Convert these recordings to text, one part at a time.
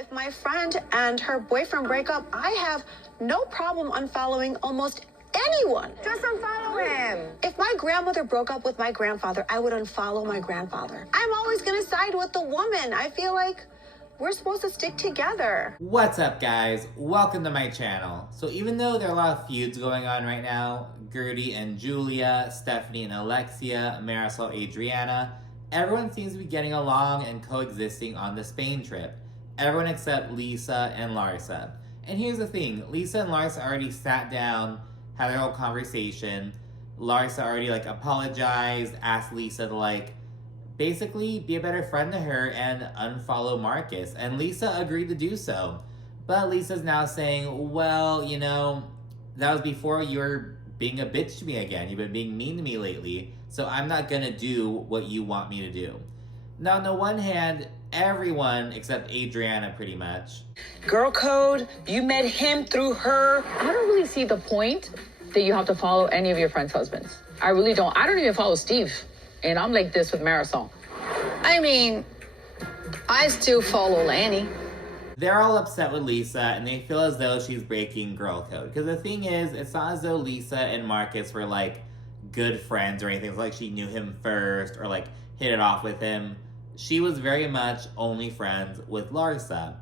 If my friend and her boyfriend break up, I have no problem unfollowing almost anyone. Just unfollow him. If my grandmother broke up with my grandfather, I would unfollow my grandfather. I'm always gonna side with the woman. I feel like we're supposed to stick together. What's up, guys? Welcome to my channel. So even though there are a lot of feuds going on right now, Gertie and Julia, Stephanie and Alexia, Marisol, Adriana, everyone seems to be getting along and coexisting on the Spain trip. Everyone except Lisa and Larsa. And here's the thing, Lisa and Larsa already sat down, had their whole conversation. Larsa already apologized, asked Lisa to basically be a better friend to her and unfollow Marcus. And Lisa agreed to do so. But Lisa's now saying, well, that was before you were being a bitch to me again. You've been being mean to me lately. So I'm not gonna do what you want me to do. Now, on the one hand, everyone except Adriana pretty much. Girl code, you met him through her. I don't really see the point that you have to follow any of your friends' husbands. I really don't. I don't even follow Steve. And I'm like this with Marisol. I mean, I still follow Lanny. They're all upset with Lisa, and they feel as though she's breaking girl code. Because the thing is, it's not as though Lisa and Marcus were, good friends or anything. It's like she knew him first or, hit it off with him. She was very much only friends with Larsa.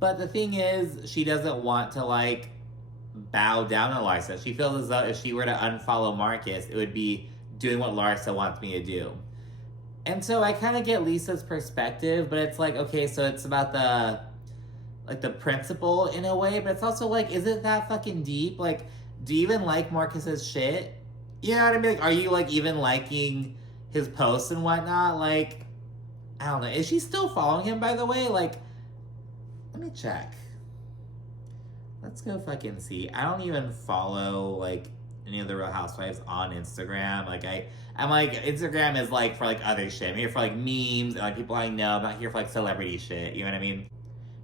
But the thing is, she doesn't want to, bow down to Larsa. She feels as though if she were to unfollow Marcus, it would be doing what Larsa wants me to do. And so I kind of get Lisa's perspective, but it's okay, so it's about the principle in a way, but it's also is it that fucking deep? Do you even like Marcus's shit? You know what I mean? Are you even liking his posts and whatnot? I don't know. Is she still following him, by the way? Let me check. Let's go fucking see. I don't even follow, any of the Real Housewives on Instagram. I'm Instagram is, for, other shit. I'm here for, memes and, people I know. I'm not here for, celebrity shit. You know what I mean?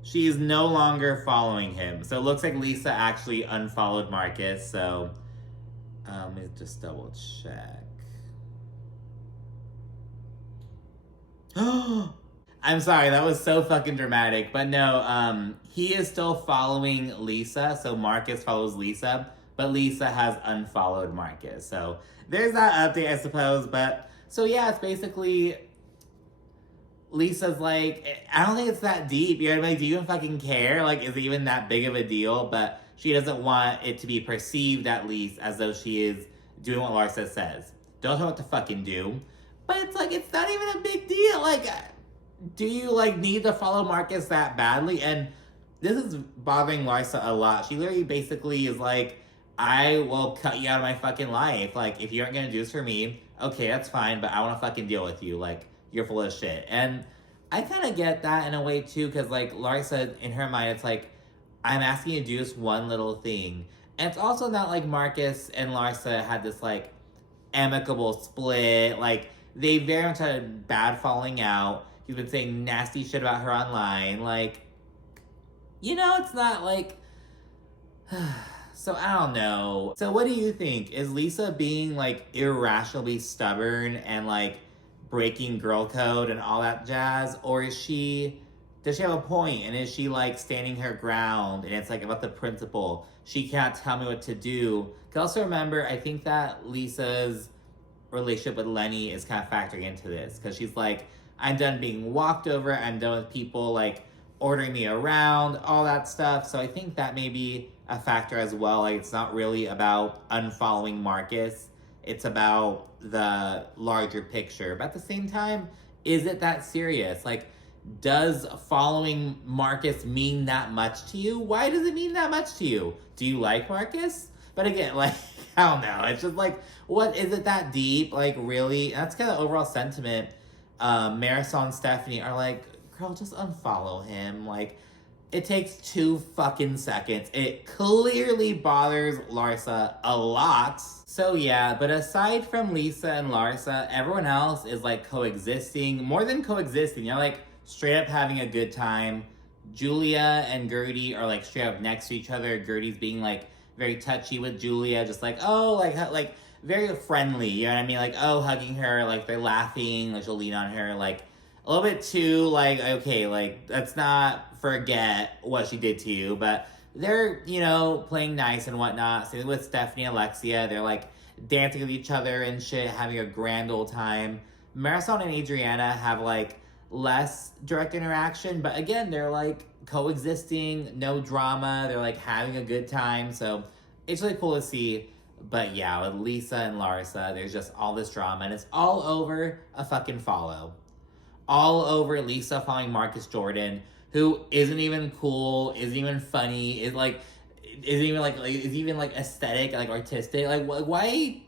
She's no longer following him. So it looks like Lisa actually unfollowed Marcus. So, let me just double check. I'm sorry, that was so fucking dramatic. But no, he is still following Lisa. So Marcus follows Lisa. But Lisa has unfollowed Marcus. So there's that update, I suppose. But, so yeah, it's basically Lisa's I don't think it's that deep. You know what I mean? Do you even fucking care? Is it even that big of a deal? But she doesn't want it to be perceived, at least, as though she is doing what Larsa says. Don't know what to fucking do. But it's it's not even a big deal. Do you need to follow Marcus that badly? And this is bothering Larsa a lot. She literally basically is I will cut you out of my fucking life. If you aren't gonna do this for me, okay, that's fine, but I wanna fucking deal with you. You're full of shit. And I kind of get that in a way too, because Larsa, in her mind, it's I'm asking you to do this one little thing. And it's also not Marcus and Larsa had this amicable split. They very much had a bad falling out. He's been saying nasty shit about her online. It's not so I don't know. So what do you think? Is Lisa being irrationally stubborn and breaking girl code and all that jazz? Or does she have a point? And is she standing her ground? And it's about the principle. She can't tell me what to do. Cause also remember, I think that Lisa's relationship with Lenny is kind of factoring into this. Cause she's I'm done being walked over. I'm done with people ordering me around, all that stuff. So I think that may be a factor as well. It's not really about unfollowing Marcus. It's about the larger picture. But at the same time, is it that serious? Does following Marcus mean that much to you? Why does it mean that much to you? Do you like Marcus? But again, I don't know. It's just what, is it that deep? Really? That's kind of the overall sentiment. Marisol and Stephanie are girl, just unfollow him. It takes 2 fucking seconds. It clearly bothers Larsa a lot. So yeah, but aside from Lisa and Larsa, everyone else is coexisting. More than coexisting, they're straight up having a good time. Julia and Gertie are straight up next to each other. Gertie's being very touchy with Julia, just very friendly, you know what I mean? Oh, hugging her, they're laughing, she'll lean on her, a little bit too, like, okay, like, let's not forget what she did to you, but they're, you know, playing nice and whatnot. Same with Stephanie and Alexia. They're, like, dancing with each other and shit, having a grand old time. Marisol and Adriana have, like, less direct interaction, but again, they're, like, coexisting, no drama. They're, like, having a good time, so it's really cool to see. But yeah, with Lisa and Larsa, there's just all this drama, and it's all over a fucking follow. All over Lisa following Marcus Jordan, who isn't even cool, isn't even funny, isn't even aesthetic, like artistic. Like, why?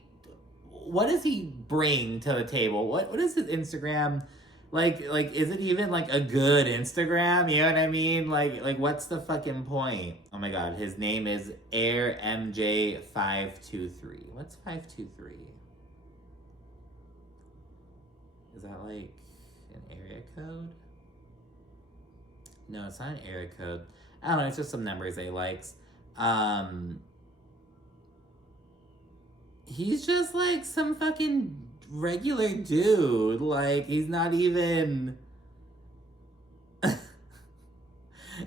What does he bring to the table? What is his Instagram? Like, is it even, like, a good Instagram? You know what I mean? Like, what's the fucking point? Oh my god, his name is AirMJ523. What's 523? Is that, like, an area code? No, it's not an area code. I don't know, it's just some numbers that he likes. He's just, like, some fucking regular dude. Like, he's not even...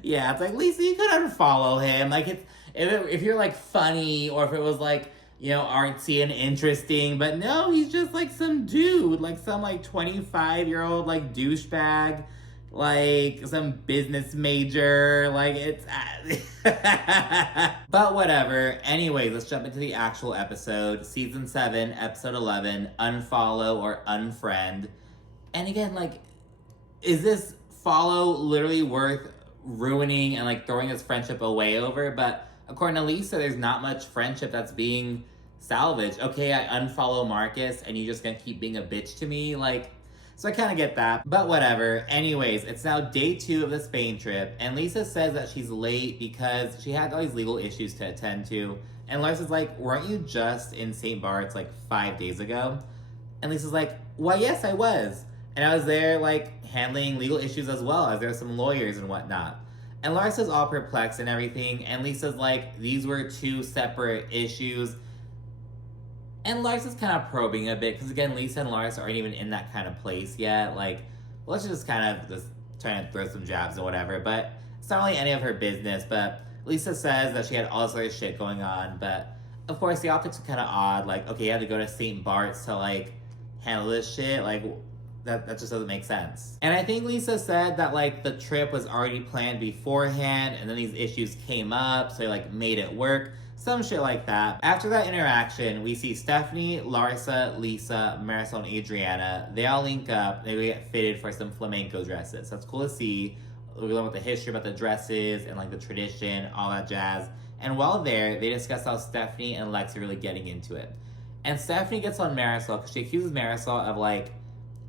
Yeah, it's like, Lisa, you could unfollow him. Like, if you're, like, funny, or if it was, like, you know, artsy and interesting. But no, he's just, like, some dude. Like, some, like, 25-year-old, like, douchebag. Like, some business major. Like, it's... But whatever. Anyways, let's jump into the actual episode. Season 7, Episode 11, Unfollow or Unfriend. And again, like, is this follow literally worth ruining and, like, throwing this friendship away over? But according to Lisa, there's not much friendship that's being salvaged. Okay, I unfollow Marcus and you're just gonna keep being a bitch to me? Like, so I kind of get that, but whatever. Anyways, it's now day 2 of the Spain trip, and Lisa says that she's late because she had all these legal issues to attend to. And Larsa's like, weren't you just in St. Bart's like 5 days ago? And Lisa's like, why, yes, I was. And I was there, like, handling legal issues as well, as there were some lawyers and whatnot. And Larsa's all perplexed and everything, and Lisa's like, these were 2 separate issues. And Larsa's kind of probing a bit, because again, Lisa and Larsa aren't even in that kind of place yet. Like, let's just kind of just trying to throw some jabs or whatever, but it's not really any of her business. But Lisa says that she had all this other shit going on, but of course the optics are kind of odd. Like, okay, you had to go to St. Bart's to, like, handle this shit. Like, that just doesn't make sense. And I think Lisa said that, like, the trip was already planned beforehand, and then these issues came up, so they, like, made it work. Some shit like that. After that interaction, we see Stephanie, Larsa, Lisa, Marisol, and Adriana. They all link up. They get fitted for some flamenco dresses. That's cool to see. We learn about the history about the dresses and, like, the tradition, all that jazz. And while there, they discuss how Stephanie and Lex are really getting into it. And Stephanie gets on Marisol because she accuses Marisol of, like,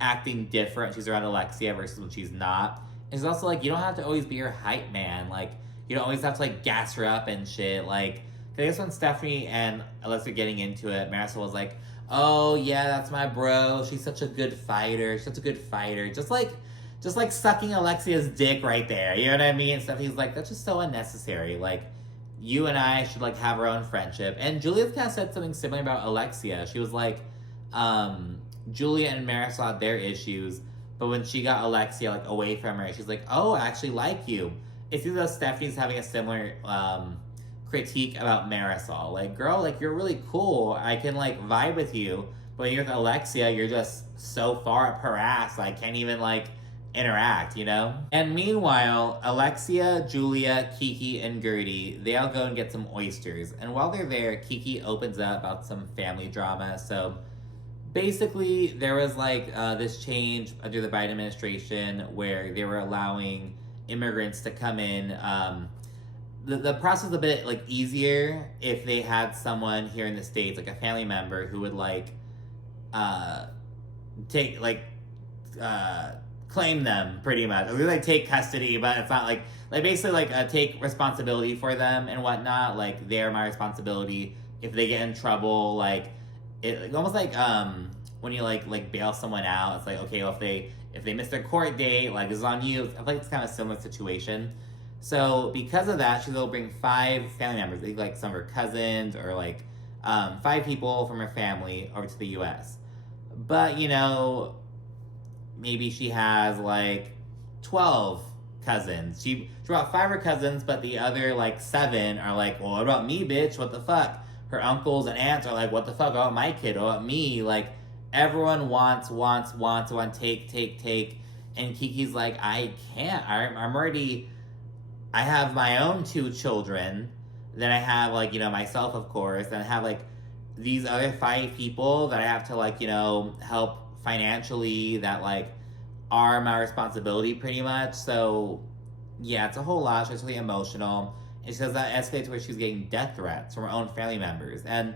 acting different. She's around Alexia versus when she's not. And she's also like, you don't have to always be her hype man. Like, you don't always have to, like, gas her up and shit. Like, I guess when Stephanie and Alexia getting into it, Marisol was like, oh, yeah, that's my bro. She's such a good fighter. She's such a good fighter. Just like sucking Alexia's dick right there. You know what I mean? And Stephanie's like, that's just so unnecessary. Like, you and I should, like, have our own friendship. And Julia kind of said something similar about Alexia. She was like, Julia and Marisol had their issues, but when she got Alexia, like, away from her, she's like, oh, I actually like you. It seems as though Stephanie's having a similar, critique about Marisol. Like, girl, like, you're really cool. I can, like, vibe with you. But when you're with Alexia, you're just so far up her ass. I can't even, like, interact, you know? And meanwhile, Alexia, Julia, Kiki, and Gertie, they all go and get some oysters. And while they're there, Kiki opens up about some family drama. So basically, there was, like, this change under the Biden administration where they were allowing immigrants to come in. The process is a bit, like, easier if they had someone here in the States, like a family member who would, like, take, like, claim them, pretty much. Or, like, take custody, but it's not, like basically, like, take responsibility for them and whatnot. Like, they're my responsibility. If they get in trouble, like, it almost like, when you, like bail someone out, it's like, okay, well, if they miss their court date, like, it's on you. I feel like it's kind of a similar situation. So because of that, she's able to bring 5 family members, like some of her cousins or, like, 5 people from her family over to the U.S. But, you know, maybe she has like 12 cousins. She brought 5 of her cousins, but the other like 7 are like, well, what about me, bitch? What the fuck? Her uncles and aunts are like, what the fuck about my kid? What about me? Like, everyone wants, take. And Kiki's like, I can't. I'm already, I have my own 2 children. Then I have like, you know, myself, of course. Then I have like these other 5 people that I have to like, you know, help financially that like are my responsibility pretty much. So yeah, it's a whole lot. She's really emotional. And she says that escalates to where she's getting death threats from her own family members. And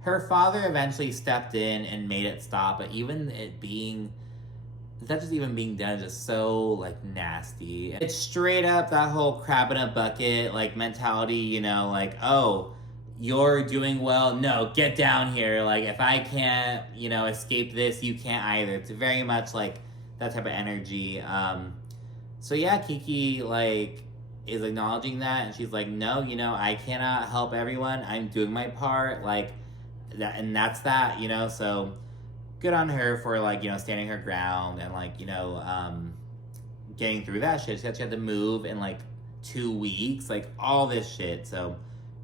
her father eventually stepped in and made it stop. But even it being, that just even being done is just so like nasty. It's straight up that whole crab in a bucket like mentality, you know, like, oh, you're doing well, no, get down here. Like, if I can't, you know, escape this, you can't either. It's very much like that type of energy. So yeah, Kiki like is acknowledging that, and she's like, no, you know, I cannot help everyone. I'm doing my part, like that, and that's that, you know. So good on her for like, you know, standing her ground and like, you know, getting through that shit. She had to move in like 2 weeks, like all this shit. So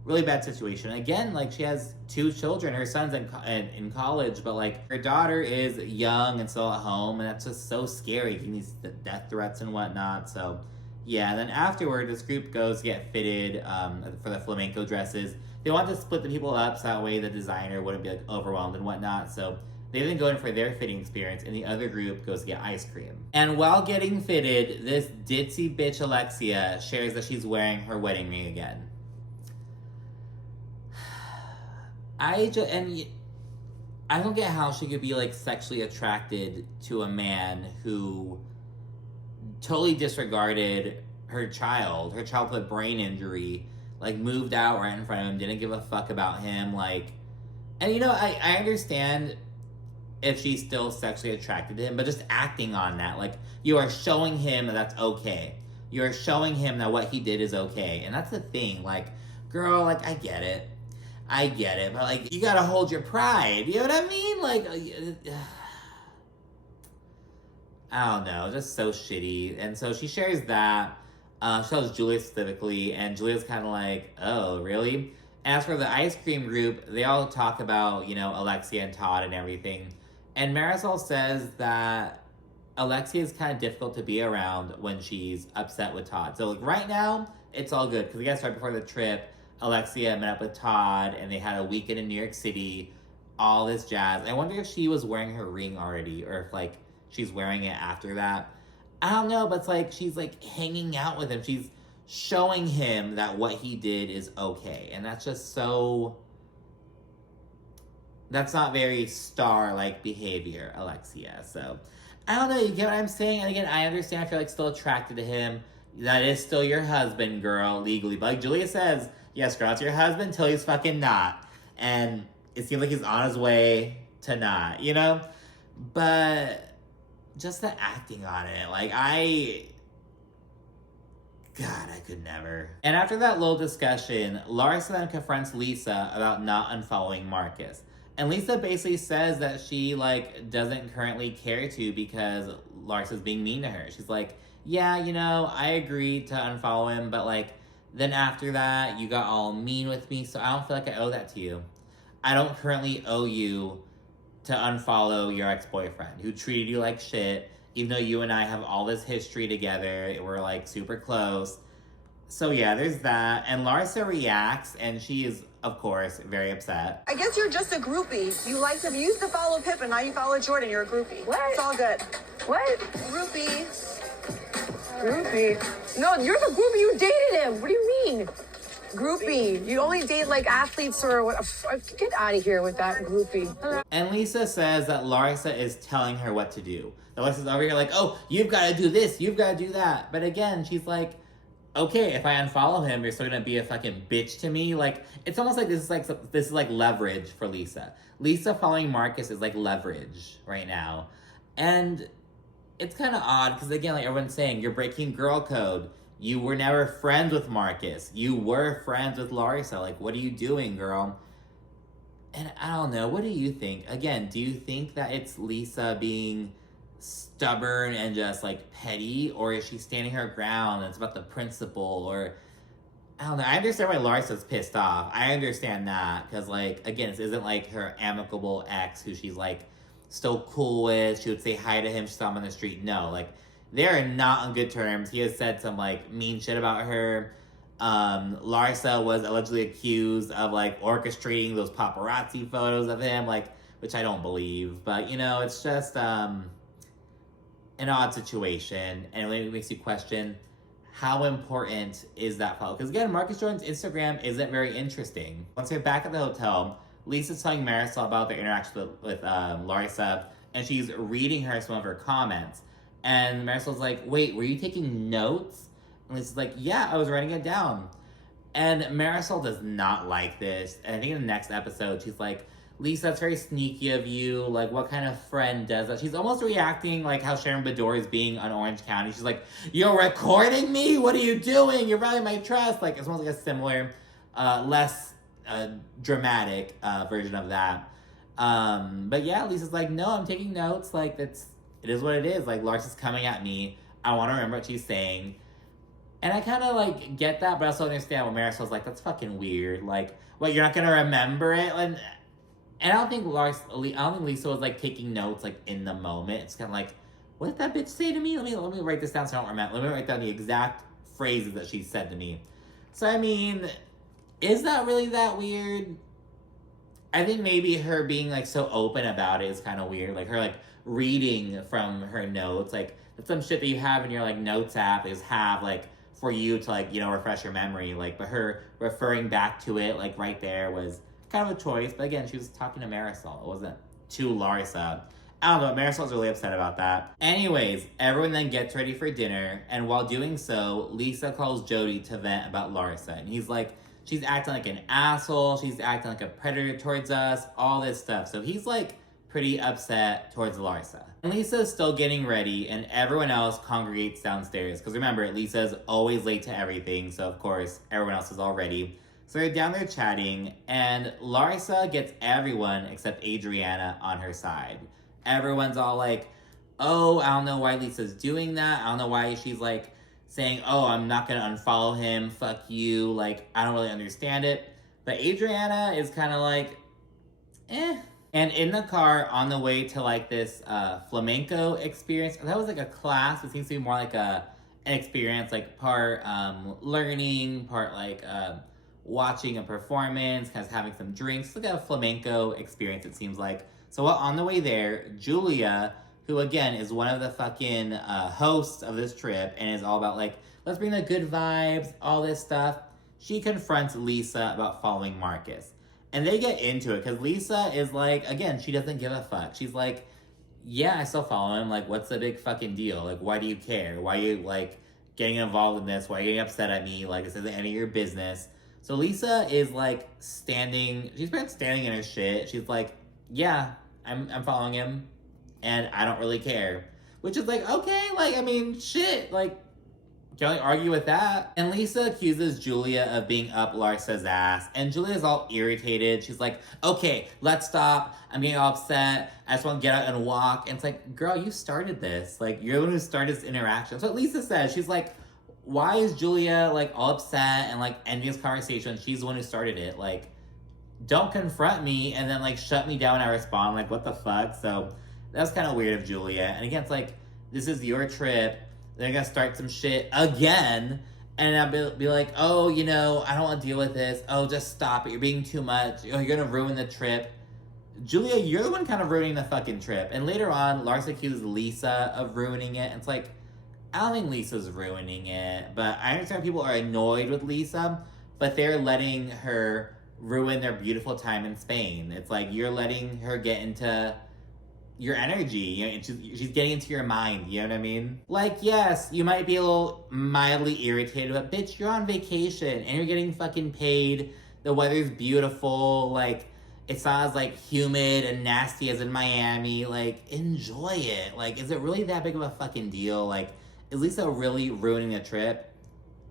really bad situation. Again, like she has 2 children. Her son's in college, but like her daughter is young and still at home, and that's just so scary. Getting these death threats and whatnot. So yeah, and then afterward, this group goes to get fitted for the flamenco dresses. They want to split the people up so that way the designer wouldn't be like overwhelmed and whatnot. So they then go in for their fitting experience, and the other group goes to get ice cream. And while getting fitted, this ditzy bitch Alexia shares that she's wearing her wedding ring again. I don't get how she could be like sexually attracted to a man who totally disregarded her child with a brain injury, like moved out right in front of him, didn't give a fuck about him, like, and you know, I understand if she's still sexually attracted to him, but just acting on that, like, you are showing him that that's okay. You're showing him that what he did is okay, and that's the thing, like, girl, like, I get it, but like, you gotta hold your pride, you know what I mean? Like, I don't know, just so shitty. And so she shares that. She tells Julia specifically, and Julia's kind of like, oh, really? As for the ice cream group, they all talk about, you know, Alexia and Todd and everything. And Marisol says that Alexia is kind of difficult to be around when she's upset with Todd. So like right now, it's all good. Because I guess right before the trip, Alexia met up with Todd, and they had a weekend in New York City, all this jazz. I wonder if she was wearing her ring already, or if like she's wearing it after that. I don't know, but it's like she's like hanging out with him. She's showing him that what he did is okay. And that's just so, that's not very star-like behavior, Alexia. So, I don't know, you get what I'm saying? And again, I understand if you're like still attracted to him. That is still your husband, girl, legally. But like Julia says, yes, girl, it's your husband till he's fucking not. And it seems like he's on his way to not, you know? But just the acting on it, like, God, I could never. And after that little discussion, Larsa then confronts Lisa about not unfollowing Marcus. And Lisa basically says that she, like, doesn't currently care to because Larsa's being mean to her. She's like, yeah, you know, I agreed to unfollow him, but, like, then after that, you got all mean with me, so I don't feel like I owe that to you. I don't currently owe you to unfollow your ex-boyfriend who treated you like shit, even though you and I have all this history together. We're like super close. So yeah, there's that. And Larsa reacts, and she is, of course, very upset. I guess you're just a groupie. You liked him. You used to follow Pip, and now you follow Jordan. You're a groupie. What? It's all good. What? Groupie. Groupie? No, you're the groupie. You dated him. What do you mean? Groupie. You only date like athletes or what? Get out of here with that groupie. And Lisa says that Larsa is telling her what to do. Larsa's over here like, oh, you've got to do this, you've got to do that. But again, she's like, okay, if I unfollow him, you're still gonna be a fucking bitch to me. Like, it's almost like this is like leverage for Lisa. Lisa following Marcus is like leverage right now. And it's kind of odd because again, like everyone's saying, you're breaking girl code. You were never friends with Marcus. You were friends with Larsa. Like, what are you doing, girl? And I don't know. What do you think? Again, do you think that it's Lisa being stubborn and just like petty, or is she standing her ground and it's about the principle? Or I don't know. I understand why Larsa's pissed off. I understand that because, like, again, this isn't like her amicable ex who she's like still cool with. She would say hi to him, she saw him on the street. No, like, they are not on good terms. He has said some like mean shit about her. Larsa was allegedly accused of like orchestrating those paparazzi photos of him, like, which I don't believe. But you know, it's just an odd situation, and it makes you question, how important is that follow? Because again, Marcus Jordan's Instagram isn't very interesting. Once they're back at the hotel, Lisa's telling Marisol about their interaction with Larsa, and she's reading her some of her comments. And Marisol's like, wait, were you taking notes? And Lisa's like, yeah, I was writing it down. And Marisol does not like this. And I think in the next episode, she's like, Lisa, that's very sneaky of you. Like, what kind of friend does that? She's almost reacting like how Sharon Bador is being on Orange County. She's like, you're recording me? What are you doing? You're rallying my trust. Like, it's almost like a similar, less dramatic version of that. But yeah, Lisa's like, no, I'm taking notes. Like, it is what it is. Like, Larsa's coming at me. I want to remember what she's saying. And I kind of, like, get that, but I also understand what Marisol's like, that's fucking weird. Like, what, you're not going to remember it? And I don't think Lisa was like taking notes like in the moment. It's kind of like, what did that bitch say to me? Let me write this down so I don't remember. Let me write down the exact phrases that she said to me. So I mean, is that really that weird? I think maybe her being like so open about it is kind of weird. Like her like reading from her notes, like that's some shit that you have in your like notes app. They just have like for you to like, you know, refresh your memory. Like, but her referring back to it like right there was kind of a choice, but again, she was talking to Marisol. It wasn't to Larsa. I don't know, Marisol's really upset about that. Anyways, everyone then gets ready for dinner, and while doing so, Lisa calls Jody to vent about Larsa. And he's like, she's acting like an asshole, she's acting like a predator towards us, all this stuff. So he's like pretty upset towards Larsa. And Lisa's still getting ready, and everyone else congregates downstairs. Because remember, Lisa's always late to everything, so of course, everyone else is all ready. So they're down there chatting, and Larsa gets everyone except Adriana on her side. Everyone's all like, oh, I don't know why Lisa's doing that. I don't know why she's like saying, oh, I'm not gonna unfollow him, fuck you. Like, I don't really understand it. But Adriana is kind of like, eh. And in the car on the way to like this flamenco experience, that was like a class. It seems to be more like an experience, like part learning, part like watching a performance, kind of having some drinks. Like a flamenco experience, it seems like. So while on the way there, Julia, who again is one of the fucking hosts of this trip and is all about like, let's bring the good vibes, all this stuff, she confronts Lisa about following Marcus. And they get into it because Lisa is like, again, she doesn't give a fuck. She's like, yeah, I still follow him. Like, what's the big fucking deal? Like, why do you care? Why are you like getting involved in this? Why are you getting upset at me? Like, this isn't any of your business. So Lisa is like standing, she's been standing in her shit. She's like, yeah, I'm following him and I don't really care. Which is like, okay, like, I mean, shit, like, can't really argue with that. And Lisa accuses Julia of being up Larsa's ass. And Julia's all irritated. She's like, okay, let's stop. I'm getting all upset. I just want to get out and walk. And it's like, girl, you started this. Like, you're the one who started this interaction. That's what Lisa says. She's like, why is Julia, like, all upset and, like, ending this conversation? She's the one who started it. Like, don't confront me and then, like, shut me down when I respond. Like, what the fuck? So, that's kind of weird of Julia. And again, it's like, this is your trip. They're gonna start some shit again. And I'll be like, oh, you know, I don't want to deal with this. Oh, just stop it. You're being too much. Oh, you're gonna ruin the trip. Julia, you're the one kind of ruining the fucking trip. And later on, Larsa accuses Lisa of ruining it. And it's like, I don't think Lisa's ruining it. But I understand people are annoyed with Lisa, but they're letting her ruin their beautiful time in Spain. It's like, you're letting her get into your energy, you know, she's getting into your mind, you know what I mean? Like, yes, you might be a little mildly irritated, but bitch, you're on vacation and you're getting fucking paid. The weather's beautiful, like, it's not as, like, humid and nasty as in Miami. Like, enjoy it. Like, is it really that big of a fucking deal? Like, is Lisa really ruining the trip?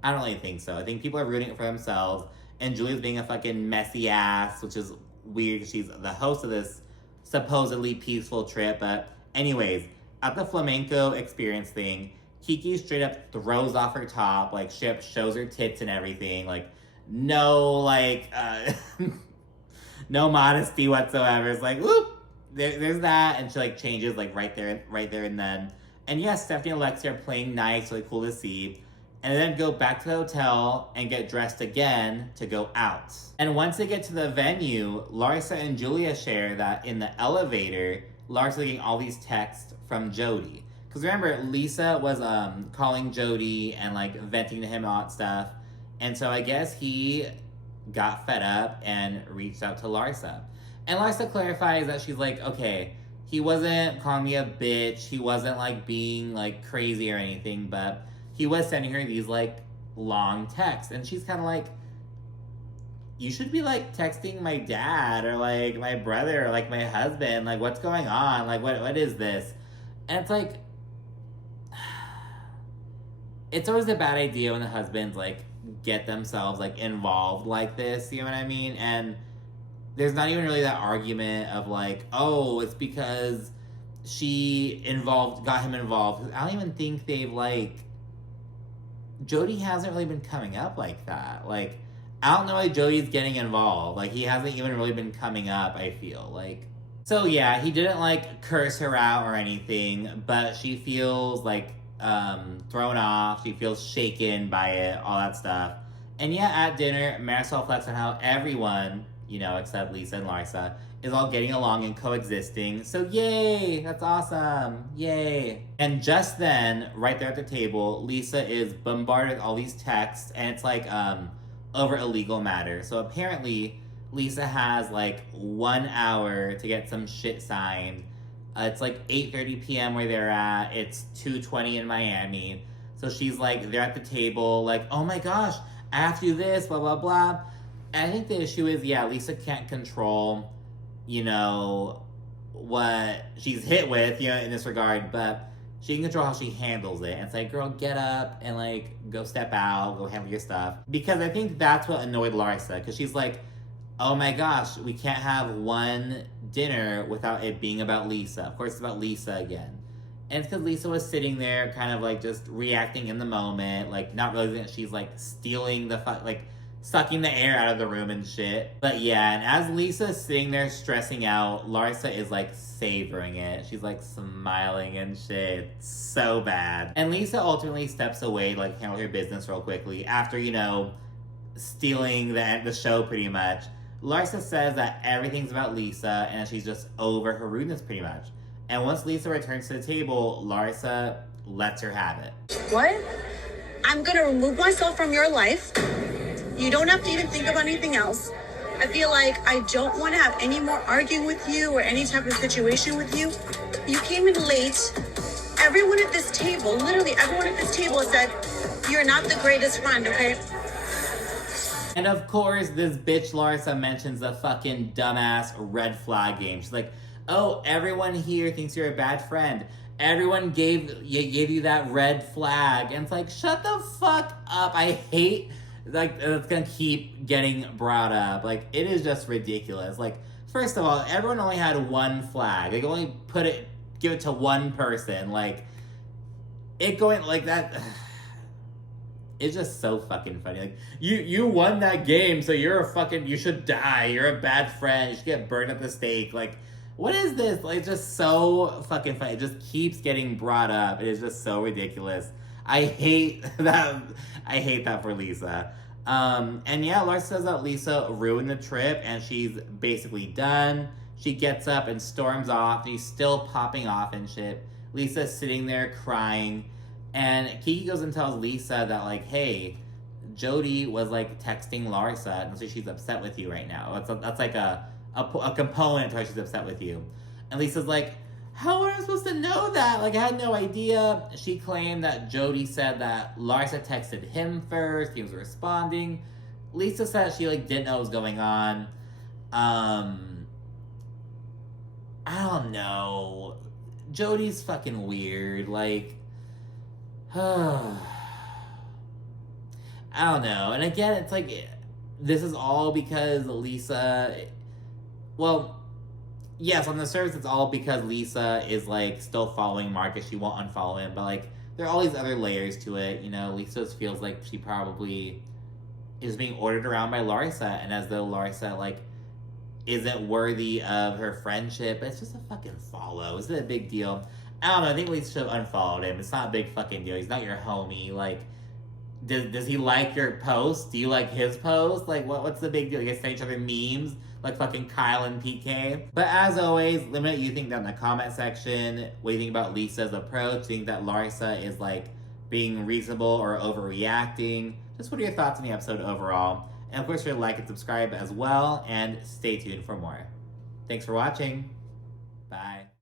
I don't really think so. I think people are ruining it for themselves, and Julia's being a fucking messy ass, which is weird because she's the host of this supposedly peaceful trip. But anyways, at the flamenco experience thing, Kiki straight up throws off her top, like shows her tits and everything, like no like no modesty whatsoever. It's like whoop, there's that, and she like changes like right there and then. And yes, Stephanie and Alexia are playing nice, really cool to see. And then go back to the hotel and get dressed again to go out. And once they get to the venue, Larsa and Julia share that in the elevator, Larsa getting all these texts from Jody. Because remember, Lisa was calling Jody and like venting to him and all that stuff. And so I guess he got fed up and reached out to Larsa. And Larsa clarifies that she's like, okay, he wasn't calling me a bitch. He wasn't like being like crazy or anything, but he was sending her these like long texts. And she's kind of like, you should be like texting my dad or like my brother or like my husband. Like, what's going on? Like, what is this? And it's like, it's always a bad idea when the husbands like get themselves like involved like this. You know what I mean? And there's not even really that argument of like, oh, it's because she got him involved. I don't even think they've like, Jody hasn't really been coming up like that. Like, I don't know why Jody's getting involved. Like, he hasn't even really been coming up, I feel like. So yeah, he didn't like curse her out or anything, but she feels like thrown off. She feels shaken by it, all that stuff. And yeah, at dinner, Marisol reflects on how everyone, you know, except Lisa and Larsa, is all getting along and coexisting. So yay, that's awesome, yay. And just then, right there at the table, Lisa is bombarded with all these texts, and it's like over a legal matter. So apparently, Lisa has like 1 hour to get some shit signed. It's like 8:30 p.m. where they're at. It's 2:20 in Miami. So she's like, they're at the table, like, oh my gosh, I have to do this, blah, blah, blah. And I think the issue is, yeah, Lisa can't control, you know, what she's hit with, you know, in this regard, but she can control how she handles it. And it's like, girl, get up and like go step out, go handle your stuff. Because I think that's what annoyed Larsa, because she's like, oh my gosh, we can't have one dinner without it being about Lisa. Of course, it's about Lisa again. And it's because Lisa was sitting there kind of like just reacting in the moment, like not realizing that she's like stealing like sucking the air out of the room and shit. But yeah, and as Lisa's sitting there stressing out, Larsa is like savoring it. She's like smiling and shit. It's so bad. And Lisa ultimately steps away to like handle her business real quickly after, you know, stealing the show pretty much. Larsa says that everything's about Lisa and that she's just over her rudeness pretty much. And once Lisa returns to the table, Larsa lets her have it. What? I'm gonna remove myself from your life. You don't have to even think about anything else. I feel like I don't want to have any more arguing with you or any type of situation with you. You came in late. Everyone at this table, literally everyone at this table said, you're not the greatest friend, okay? And of course, this bitch Larsa mentions the fucking dumbass red flag game. She's like, oh, everyone here thinks you're a bad friend. Everyone gave you that red flag. And it's like, shut the fuck up. I hate, like, it's gonna keep getting brought up. Like, it is just ridiculous. Like, first of all, everyone only had one flag. They only give it to one person. Like, it going like that... It's just so fucking funny. Like, you won that game, so you should die. You're a bad friend. You should get burned at the stake. Like, what is this? Like, it's just so fucking funny. It just keeps getting brought up. It is just so ridiculous. I hate that. I hate that for Lisa. And yeah, Larsa says that Lisa ruined the trip, and she's basically done. She gets up and storms off. She's still popping off and shit. Lisa's sitting there crying. And Kiki goes and tells Lisa that, like, hey, Jody was, like, texting Larsa, and so she's upset with you right now. That's like a component to why she's upset with you. And Lisa's like, how am I supposed to know that? Like, I had no idea. She claimed that Jody said that Larsa texted him first. He was responding. Lisa said she, like, didn't know what was going on. I don't know. Jody's fucking weird. Like... I don't know. And again, it's like, this is all because Lisa, well, yes, on the surface, it's all because Lisa is like still following Marcus. She won't unfollow him, but like there are all these other layers to it. You know, Lisa just feels like she probably is being ordered around by Larsa, and as though Larsa like isn't worthy of her friendship. It's just a fucking follow. Is it a big deal? I don't know. I think Lisa should have unfollowed him. It's not a big fucking deal. He's not your homie. Like, does he like your post? Do you like his post? Like, what's the big deal? You guys send each other memes like fucking Kyle and PK. But as always, let me know what you think down in the comment section. What do you think about Lisa's approach? Do you think that Larsa is like being reasonable or overreacting? Just what are your thoughts on the episode overall? And of course, like and subscribe as well, and stay tuned for more. Thanks for watching. Bye.